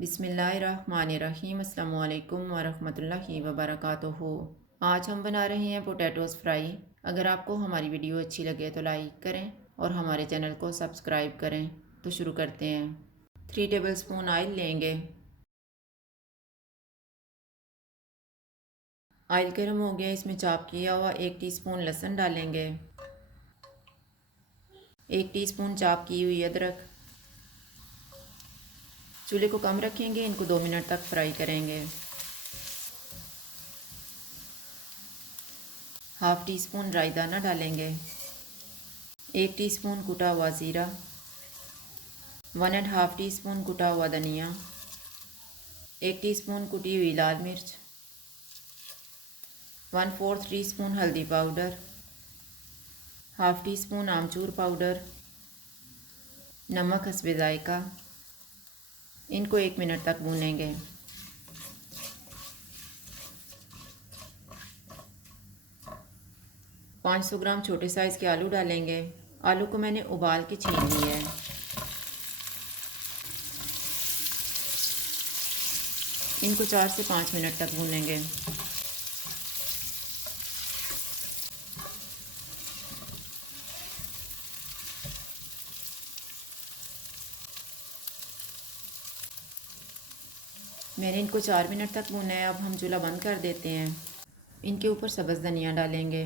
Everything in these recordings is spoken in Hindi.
बिस्मिल्लाहिर्रहमानिर्रहीम अस्सलामुअलैकुम वरहमतुल्लाहि वबरकातुहू। आज हम बना रहे हैं पोटैटोज़ फ्राई। अगर आपको हमारी वीडियो अच्छी लगे तो लाइक करें और हमारे चैनल को सब्सक्राइब करें। तो शुरू करते हैं। 3 टेबलस्पून ऑयल लेंगे। ऑयल गर्म हो गया, इसमें चॉप किया हुआ 1 टीस्पून लहसुन डालेंगे। 1 टीस्पून चॉप की हुई अदरक। चूल्हे को कम रखेंगे, इनको 2 मिनट तक फ्राई करेंगे। हाफ़ टी स्पून राई दाना डालेंगे। 1 टीस्पून कुटा हुआ ज़ीरा। 1½ टीस्पून कुटा हुआ धनिया। 1 टीस्पून कुटी हुई लाल मिर्च। 1/4 टीस्पून हल्दी पाउडर। हाफ़ टी स्पून आमचूर पाउडर। नमक हस्बे ज़ायका। इनको 1 मिनट तक भूनेंगे। 500 ग्राम छोटे साइज़ के आलू डालेंगे। आलू को मैंने उबाल के छीन लिया है। इनको 4 से 5 मिनट तक भूनेंगे। मैंने इनको 4 मिनट तक भूना है। अब हम चूल्हा बंद कर देते हैं। इनके ऊपर सब्ज़ धनिया डालेंगे।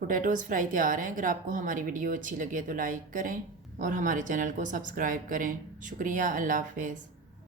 पोटैटोज़ फ्राई तैयार हैं। अगर आपको हमारी वीडियो अच्छी लगे तो लाइक करें और हमारे चैनल को सब्सक्राइब करें। शुक्रिया। अल्लाह हाफ़िज़।